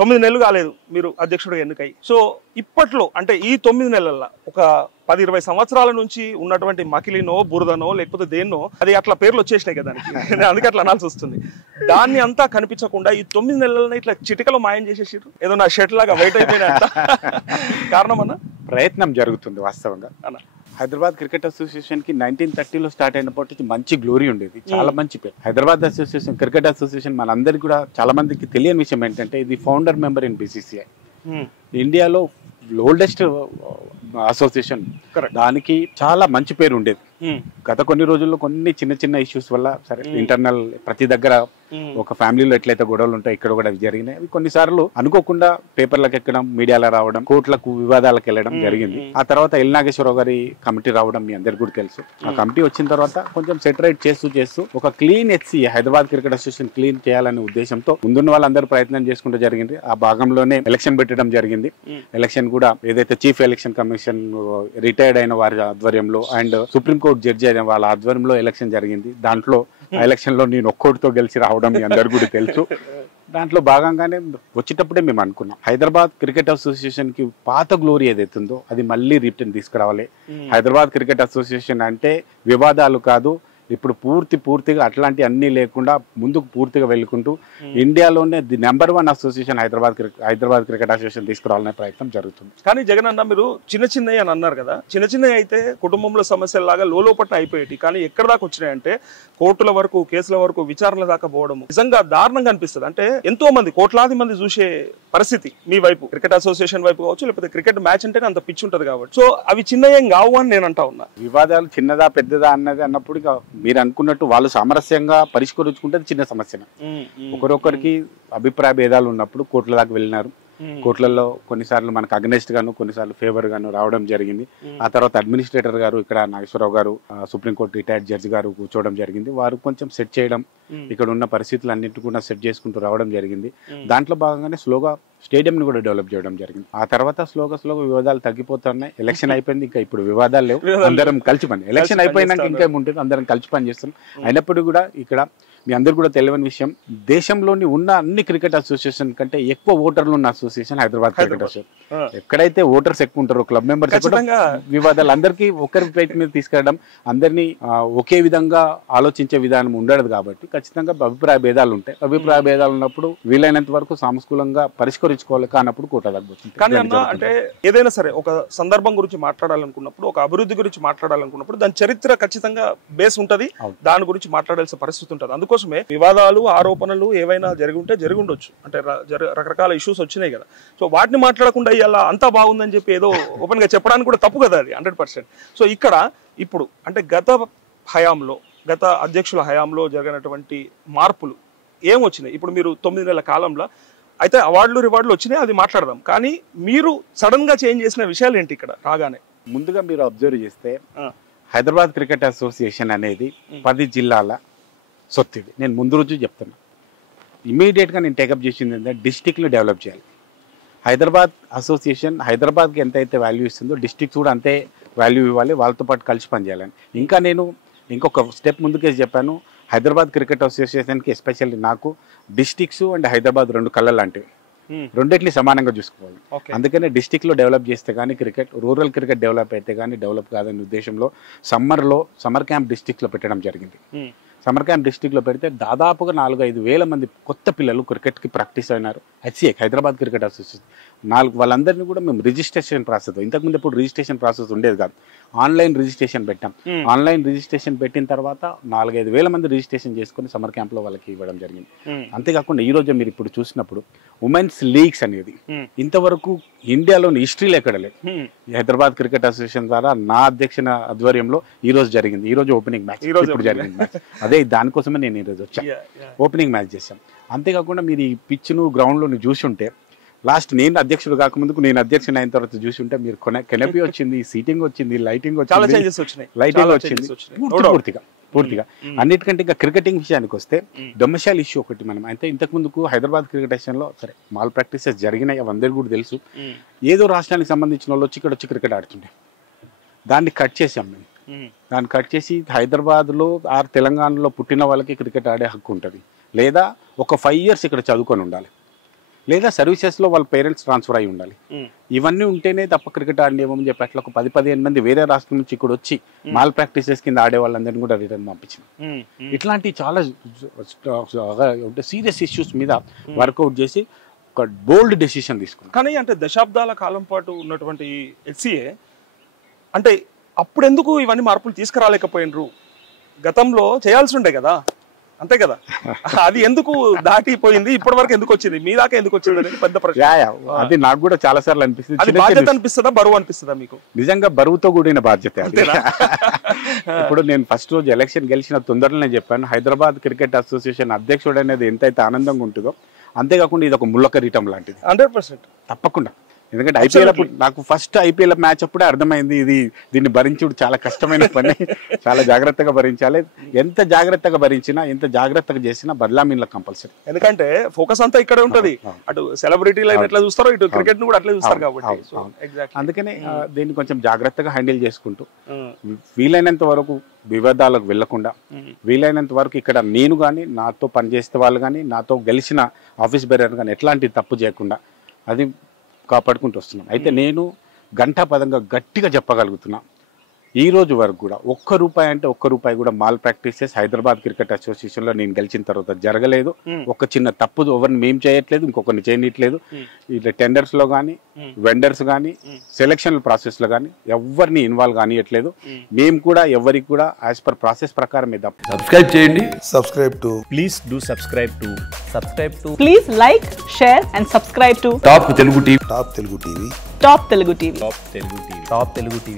9 నెలలు కాలేదు మీరు అధ్యక్షుడిగా ఎన్నికై. సో ఇప్పట్లో అంటే ఈ 9 నెలల్లో ఒక 10-20 సంవత్సరాల నుంచి ఉన్నటువంటి మకిలినో బురదనో లేకపోతే దేన్నో అది అట్లా పేర్లు వచ్చేసినాయి కదా దానికి, అందుకే అట్లా అనాల్సి వస్తుంది. దాన్ని అంతా కనిపించకుండా ఈ 9 నెలలను ఇట్లా చిటికలో మాయం చేసేసారు, ఏదో నా షర్ట్ లాగా వెయిట్ అయిపోయినా కారణం అన్న ప్రయత్నం జరుగుతుంది వాస్తవంగా. హైదరాబాద్ క్రికెట్ అసోసియేషన్ కి 1930లో స్టార్ట్ అయినప్పటి మంచి గ్లోరీ ఉండేది, చాలా మంచి పేరు. హైదరాబాద్ అసోసియేషన్ క్రికెట్ అసోసియేషన్ మనందరికీ కూడా చాలా మందికి తెలియని విషయం ఏంటంటే ఇది ఫౌండర్ మెంబర్ ఇన్ BCCI, ఇండియాలో ఓల్డెస్ట్ అసోసియేషన్. దానికి చాలా మంచి పేరు ఉండేది. గత కొన్ని రోజుల్లో కొన్ని చిన్న చిన్న ఇష్యూస్ వల్ల సరే ఇంటర్నల్ ప్రతి దగ్గర ఒక ఫ్యామిలీలో ఎట్లయితే గొడవలు ఉంటాయి ఇక్కడ కూడా జరిగినాయి. అవి కొన్నిసార్లు అనుకోకుండా పేపర్లకు ఎక్కడం, మీడియాలో రావడం, కోర్టులకు వివాదాలకు వెళ్ళడం జరిగింది. ఆ తర్వాత ఎల్ నాగేశ్వరరావు గారి కమిటీ రావడం మీ అందరికి కూడా తెలుసు. ఆ కమిటీ వచ్చిన తర్వాత కొంచెం సెటరేట్ చేస్తూ ఒక clean HC Hyderabad cricket association clean చేయాలనే ఉద్దేశంతో ముందున్న వాళ్ళందరూ ప్రయత్నం చేసుకుంటూ జరిగింది. ఆ భాగంలోనే ఎలక్షన్ పెట్టడం జరిగింది. ఎలక్షన్ కూడా ఏదైతే చీఫ్ ఎలక్షన్ కమిషన్ రిటైర్డ్ అయిన వారి ఆధ్వర్యంలో అండ్ సుప్రీంకోర్టు జడ్జి అయిన వాళ్ళ ఆధ్వర్యంలో ఎలక్షన్ జరిగింది. దాంట్లో ఆ ఎలక్షన్ లో నేను ఒక్కోటితో గెలిచి రావడం మీ అందరు కూడా తెలుసు. దాంట్లో భాగంగానే వచ్చేటప్పుడే మేము అనుకున్నాం హైదరాబాద్ క్రికెట్ అసోసియేషన్ కి పాత గ్లోరీ ఏదైతుందో అది మళ్ళీ రిటర్న్ తీసుకురావాలి. హైదరాబాద్ క్రికెట్ అసోసియేషన్ అంటే వివాదాలు కాదు, ఇప్పుడు పూర్తిగా అట్లాంటి అన్ని లేకుండా ముందుకు పూర్తిగా వెళ్ళుకుంటూ ఇండియాలోనే the number 1 association Hyderabad cricket association తీసుకురావాలనే ప్రయత్నం జరుగుతుంది. కానీ జగన్ అన్న మీరు చిన్నవి అని అన్నారు కదా, చిన్నవి అయితే కుటుంబంలో సమస్యలాగా లోపట్న అయిపోయేటి, కానీ ఎక్కడ దాకా వచ్చినాయంటే కోర్టుల వరకు, కేసుల వరకు, విచారణల దాకా పోవడం నిజంగా దారుణంగా అనిపిస్తుంది. అంటే ఎంతో మంది కోట్లాది మంది చూసే పరిస్థితి మీ వైపు, క్రికెట్ అసోసియేషన్ వైపు కావచ్చు, లేకపోతే క్రికెట్ మ్యాచ్ అంటేనే అంత పిచ్చి ఉంటుంది కాబట్టి. సో అవి చిన్నయేం కావు అని నేను అంటా ఉన్నా. వివాదాలు చిన్నదా పెద్దదా అన్నది అన్నప్పుడు మీరు అనుకున్నట్టు వాళ్ళు సామరస్యంగా పరిష్కరించుకుంటే చిన్న సమస్యనే. ఒకరొకరికి అభిప్రాయ భేదాలు ఉన్నప్పుడు కోర్టుల దాకా వెళ్ళినారు. కోర్టులలో కొన్నిసార్లు మనకు అగనెస్ట్ గాను కొన్నిసార్లు ఫేవర్ గాను రావడం జరిగింది. ఆ తర్వాత అడ్మినిస్ట్రేటర్ గారు ఇక్కడ నాగేశ్వరరావు గారు సుప్రీంకోర్టు రిటైర్డ్ జడ్జి గారు కూర్చోవడం జరిగింది. వారు కొంచెం సెట్ చేయడం, ఇక్కడ ఉన్న పరిస్థితులు అన్నింటి కూడా సెట్ చేసుకుంటూ రావడం జరిగింది. దాంట్లో భాగంగానే స్లోగా స్టేడియం ని కూడా డెవలప్ చేయడం జరిగింది. ఆ తర్వాత స్లోగా వివాదాలు తగ్గిపోతున్నాయి. ఎలక్షన్ అయిపోయింది, ఇంకా ఇప్పుడు వివాదాలు లేవు, అందరం కలిసి పని. ఎలక్షన్ అయిపోయినాక ఇంకా ఉంటుంది, అందరం కలిసి పని చేస్తున్నాం. అయినప్పుడు కూడా ఇక్కడ మీ అందరు కూడా తెలియని విషయం, దేశంలోని ఉన్న అన్ని క్రికెట్ అసోసియేషన్ కంటే ఎక్కువ ఓటర్లు ఉన్న అసోసియేషన్ హైదరాబాద్ క్రికెట్ అసోసియేషన్. ఎక్కడైతే ఓటర్స్ ఎక్కువ ఉంటారో, క్లబ్ మెంబర్స్ వివాదాలు అందరికీ ఒకరి పేట మీద తీసుకెళ్ళడం, అందరినీ ఒకే విధంగా ఆలోచించే విధానం ఉండదు కాబట్టి ఖచ్చితంగా అభిప్రాయ భేదాలు ఉంటాయి. అభిప్రాయ భేదాలు ఉన్నప్పుడు వీలైనంత వరకు సానుకూలంగా పరిష్కరించుకోవాలి, కానప్పుడు కోట తగ్గుతుంది. కానీ అన్న అంటే ఏదైనా సరే ఒక సందర్భం గురించి మాట్లాడాలనుకున్నప్పుడు, ఒక అభివృద్ధి గురించి మాట్లాడాలనుకున్నప్పుడు దాని చరిత్ర ఖచ్చితంగా బేస్ ఉంటది, దాని గురించి మాట్లాడాల్సిన పరిస్థితి ఉంటుంది. అందుకోసమే వివాదాలు, ఆరోపణలు ఏవైనా జరిగి ఉంటే జరిగి ఉండొచ్చు, అంటే రకరకాల ఇష్యూస్ వచ్చినాయి కదా. సో వాటిని మాట్లాడకుండా ఇలా అంతా బాగుందని చెప్పి ఏదో ఓపెన్ గా చెప్పడానికి కూడా తప్పు కదా, అది 100%. సో ఇక్కడ ఇప్పుడు అంటే గత అధ్యక్షుల హయాంలో జరిగినటువంటి మార్పులు ఏమొచ్చినాయి? ఇప్పుడు మీరు 9 నెలల కాలంలో అయితే అవార్డులు రివార్డులు వచ్చినాయి, అది మాట్లాడదాం. కానీ మీరు సడన్ గా చేంజ్ చేసిన విషయాలు ఏంటి ఇక్కడ రాగానే? ముందుగా మీరు అబ్జర్వ్ చేస్తే హైదరాబాద్ క్రికెట్ అసోసియేషన్ అనేది 10 జిల్లాల సొత్తిది. నేను ముందు రోజు చెప్తున్నా, ఇమీడియట్గా నేను టేకప్ చేసింది ఏంటంటే డిస్టిక్లు డెవలప్ చేయాలి. హైదరాబాద్ అసోసియేషన్ హైదరాబాద్కి ఎంత అయితే వాల్యూ ఇస్తుందో డిస్టిక్స్ కూడా అంతే వాల్యూ ఇవ్వాలి, వాళ్ళతో పాటు కలిసి పనిచేయాలని. ఇంకా నేను ఇంకొక స్టెప్ ముందుకేసి చెప్పాను, హైదరాబాద్ క్రికెట్ అసోసియేషన్కి ఎస్పెషల్లీ నాకు డిస్టిక్స్ అండ్ హైదరాబాద్ 2 కళ్ళ లాంటివి, రెండింటిని సమానంగా చూసుకోవాలి. అందుకనే డిస్టిక్ లో డెవలప్ చేస్తే కానీ క్రికెట్, రూరల్ క్రికెట్ డెవలప్ అయితే కానీ డెవలప్ కాదనే ఉద్దేశంలో సమ్మర్ క్యాంప్ డిస్టిక్ లో పెట్టడం జరిగింది. సమ్మర్ క్యాంప్ డిస్టిక్ లో పెడితే దాదాపుగా 4-5 వేల మంది కొత్త పిల్లలు క్రికెట్ కి ప్రాక్టీస్ అయినారు. హైదరాబాద్ క్రికెట్ అసోసియేషన్ వాళ్ళందరినీ కూడా మేము రిజిస్ట్రేషన్ ప్రాసెస్, ఇంతకుముందు ఎప్పుడు రిజిస్ట్రేషన్ ప్రాసెస్ ఉండేది కాదు, ఆన్లైన్ రిజిస్ట్రేషన్ పెట్టాం. ఆన్లైన్ రిజిస్ట్రేషన్ పెట్టిన తర్వాత 4-5 వేల మంది రిజిస్ట్రేషన్ చేసుకుని సమ్మర్ క్యాంప్ లో వాళ్ళకి ఇవ్వడం జరిగింది. అంతేకాకుండా ఈ రోజు మీరు ఇప్పుడు చూసినప్పుడు ఉమెన్స్ లీగ్స్ అనేది ఇంతవరకు ఇండియాలోని హిస్టరీలో ఎక్కడ లేదు. హైదరాబాద్ క్రికెట్ అసోసియేషన్ ద్వారా నా అధ్యక్షన ఆధ్వర్యంలో ఈ రోజు జరిగింది. ఈ రోజు ఓపెనింగ్ మ్యాచ్ ఇప్పుడు జరిగింది మ్యాచ్, అదే దానికోసమే నేను ఈరోజు వచ్చాను, ఓపెనింగ్ మ్యాచ్ చేశాం. అంతేకాకుండా మీరు ఈ పిచ్ను గ్రౌండ్లో చూసి ఉంటే, లాస్ట్ నేను అధ్యక్షుడు కాకముందుకు నేను అధ్యక్షుడు అయిన తర్వాత చూసి ఉంటే మీరు కెనపీ వచ్చింది, సీటింగ్ వచ్చింది, లైటింగ్ వచ్చింది, పూర్తిగా అన్నిటికంటే ఇంకా క్రికెటింగ్ విషయానికి వస్తే డొమిసైల్ ఇష్యూ ఒకటి. మనం అయితే ఇంతకు ముందుకు హైదరాబాద్ క్రికెట్ అసోసియేషన్లో సరే మాల్ ప్రాక్టీసెస్ జరిగినాయి, అవందరూ కూడా తెలుసు. ఏదో రాష్ట్రానికి సంబంధించిన వాళ్ళు వచ్చి ఇక్కడ వచ్చి క్రికెట్ ఆడుతుండే, దాన్ని కట్ చేసాం మేము. దాన్ని కట్ చేసి హైదరాబాద్లో ఆర్ తెలంగాణలో పుట్టిన వాళ్ళకి క్రికెట్ ఆడే హక్కు ఉంటుంది, లేదా ఒక 5 years ఇక్కడ చదువుకొని ఉండాలి. లేదా సర్వీసెస్లో వాళ్ళ పేరెంట్స్ ట్రాన్స్ఫర్ అయి ఉండాలి. ఇవన్నీ ఉంటేనే తప్ప క్రికెట్ ఆడేమని చెప్పి అట్లా ఒక 10-15 మంది వేరే రాష్ట్రం నుంచి ఇక్కడ వచ్చి మాల్ ప్రాక్టీసెస్ కింద ఆడే వాళ్ళందరినీ కూడా రిటర్న్ పంపించిన. ఇట్లాంటి చాలా సీరియస్ ఇష్యూస్ మీద వర్కౌట్ చేసి ఒక బోల్డ్ డెసిషన్ తీసుకున్నాం. కానీ అంటే దశాబ్దాల కాలం పాటు ఉన్నటువంటి హెచ్సిఏ అంటే అప్పుడు ఎందుకు ఇవన్నీ మార్పులు తీసుకురాలేకపోయినరు? గతంలో చేయాల్సి ఉండే కదా, అంతే కదా, అది ఎందుకు దాటిపోయింది, ఇప్పటి వరకు ఎందుకు వచ్చింది, మీ దాకా ఎందుకు వచ్చింది అనేది పెద్ద ప్రశ్న. అది నాకు కూడా చాలా సార్లు అనిపిస్తుంది. అది బాధ్యత అనిపిస్తుందా, బరువు అనిపిస్తుందా మీకు? నిజంగా బరువుతో కూడిన బాధ్యత. ఇప్పుడు నేను ఫస్ట్ రోజు ఎలక్షన్ గెలిచిన తొందరలోనే చెప్పాను, హైదరాబాద్ క్రికెట్ అసోసియేషన్ అధ్యక్షుడు అనేది ఎంతైతే ఆనందంగా ఉంటుందో అంతేకాకుండా ఇది ఒక ముళ్ళ కిరీటం లాంటిది. 100% తప్పకుండా. ఎందుకంటే ఐపీఎల్ అప్పుడు నాకు ఫస్ట్ ఐపీఎల్ మ్యాచ్ అప్పుడే అర్థమైంది దీన్ని భరించుడు చాలా కష్టమైన పని, చాలా జాగ్రత్తగా భరించాలి. ఎంత జాగ్రత్తగా భరించినా ఎంత జాగ్రత్తగా చేసినా బదలామీన్ల కంపల్సరీ. ఎందుకంటే ఫోకస్ అంతా ఇక్కడే ఉంటది, అటు సెలబ్రిటీ లైన్ ఎట్లా చూస్తారో ఇటు క్రికెట్ ను కూడా అట్లే చూస్తారు కాబట్టి అందుకనే దీన్ని కొంచెం జాగ్రత్తగా హ్యాండిల్ చేసుకుంటూ వీలైనంత వరకు వివాదాలకు వెళ్లకుండా, వీలైనంత వరకు ఇక్కడ నేను కానీ నాతో పనిచేసే వాళ్ళు కానీ నాతో గెలిచిన ఆఫీస్ బేరర్ కానీ ఎట్లాంటి తప్పు చేయకుండా అది కాపాడుకుంటూ వస్తున్నాం. అయితే నేను ఘంటాపదంగా గట్టిగా చెప్పగలుగుతున్నా, ఈ రోజు వరకు కూడా ఒక్క రూపాయి కూడా మాల్ ప్రాక్టీసెస్ హైదరాబాద్ క్రికెట్ అసోసియేషన్లో నేను గెలిచిన తర్వాత జరగలేదు. ఒక చిన్న తప్పు ఎవరిని మేము చేయట్లేదు, ఇంకొకరిని చేయట్లేదు. ఇట్లా టెండర్స్లో కానీ వెండర్స్ కానీ సెలక్షన్ ప్రాసెస్లో కానీ ఎవరిని ఇన్వాల్వ్ కానియట్లేదు. మేము కూడా ఎవరికి కూడా యాజ్ పర్ ప్రాసెస్ ప్రకారం సబ్స్క్రైబ్ చేయండి. Please do subscribe to Please like, share and subscribe to top Telugu TV. Top Telugu TV. Top Telugu TV.